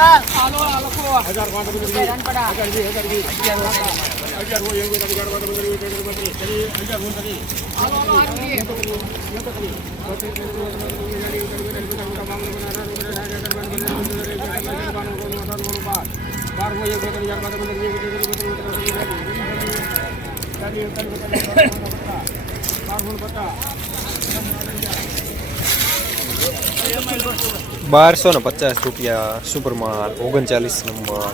Halo, halo, halo. બારસો ને પચાસ રૂપિયા સુપરમાલ ઓગણચાલીસ number.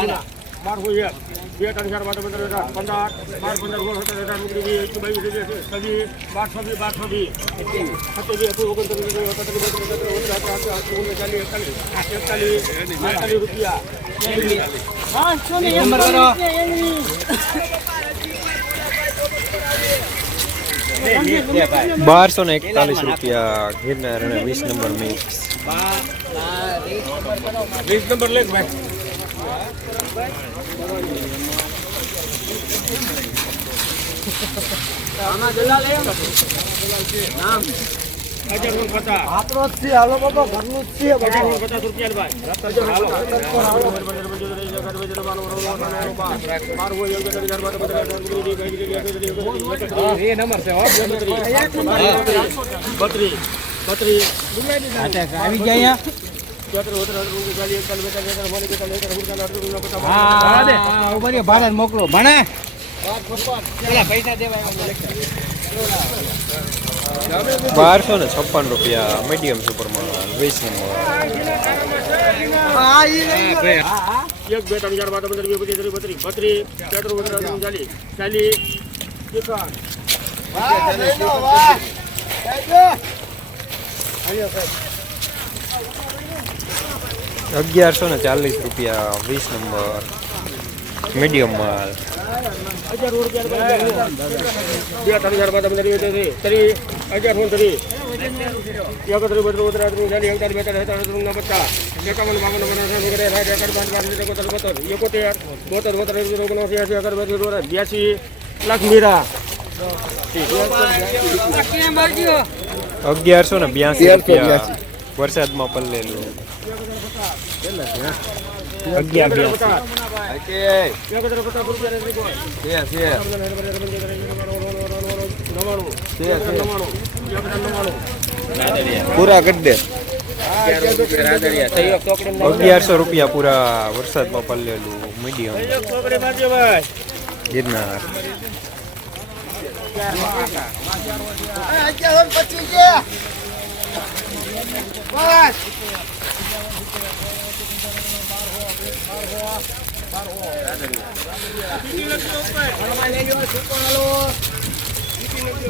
Guys, open guys, open guys. Halo bapak super. Halo muna guys. બાર હોય એક બે ત્રણ ચાર બાર પંદર અઢાર પંદર બાર પંદર સોળ સત્તર અઢાર ઓગણીસ વીસ એકવીસ બાવીસ ત્રેવીસ છવ્વીસ બાર છવ્વીસ બાર છવ્વીસ સત્યાવીસ અઠ્યાવીસ ઓગણત્રીસ ત્રીસ એકત્રીસ બત્રીસ તેત્રીસ ઓગણચાલીસ ઓગણચાલીસ એકતાલીસ એકતાલીસ એકતાલીસ રૂપિયા પાંચસો ને એંસી રૂપિયા એની. બારસો ને એકતાલીસ રૂપિયા ગિરનાર અને વીસ નંબર મિક્સ વીસ નંબર લેખ ભાઈ હજારનું પચાસ આપણો જ છે હાલો બાબા ઘરનું જ છે પચાસ રૂપિયા આવી ગયા ભાડે મોકલો ભણે બારસો ને છપ્પન રૂપિયા. મીડિયમ વીસ એક બે ત્રણ ચાર બાર પંદર બે પચીસ ત્રીસ બત્રીસ બત્રીસ તેત્રીસ ચાલી ચાલીસ ચાલીસ અગિયારસો ને ચાલીસ રૂપિયા વીસ નંબર. મીડિયમ માલ. અગિયારસો ને બ્યાસી રૂપિયા વરસાદમાં પલ્લેલું. પચાસ અગિયારસો રૂપિયા પૂરા વરસાદમાં પલ્લેલું મીડિયમ ગિરનાર ગિરનાર.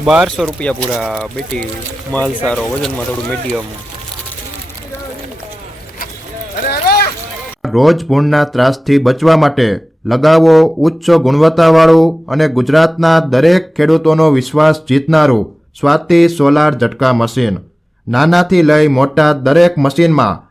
બારસો રૂપિયા પૂરા બેટી માલ સારો વજનમાં થોડું મીડિયમ રોજ ભૂણના ત્રાસથી બચવા માટે લગાવો ઉચ્ચ ગુણવત્તાવાળું અને ગુજરાતના દરેક ખેડૂતોનો વિશ્વાસ જીતનારું સ્વાતિ સોલાર ઝટકા મશીન. નાનાથી લઈ મોટા દરેક મશીનમાં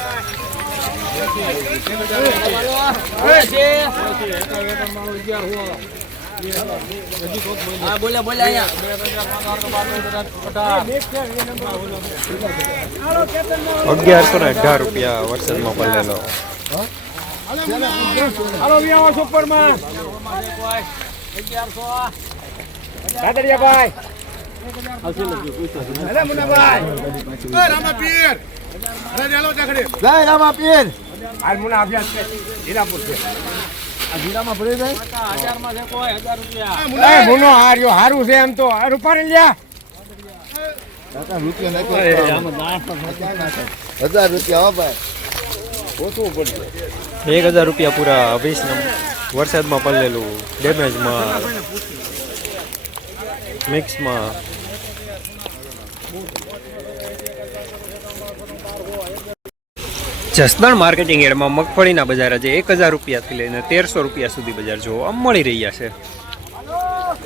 અગિયારસો ને અઢાર રૂપિયા વરસાદમાં પલ્લેલો હાલો વ્યાવો ભાઈ અરે મુનાભાઈ. અરે જય રામા પીર. આજ મુના અભ્યાસ છે. જીરાપુર છે. આ ભરી જાય એ મુનો હાર્યો હારું છે એમ તો. આ રૂપારી લ્યા. રૂપિયા હજાર રૂપિયા હો ભાઈ. ઓછું પડશે. એક હજાર રૂપિયા પૂરા વીસ વરસાદમાં પડેલું ડેમેજ માલ મિક્સમાં. જસદણ માર્કેટિંગ એડમાં મગફળીના બજાર આજે એક હજાર રૂપિયાથી લઈને તેરસો રૂપિયા સુધી બજાર જોવા મળી રહ્યા છે.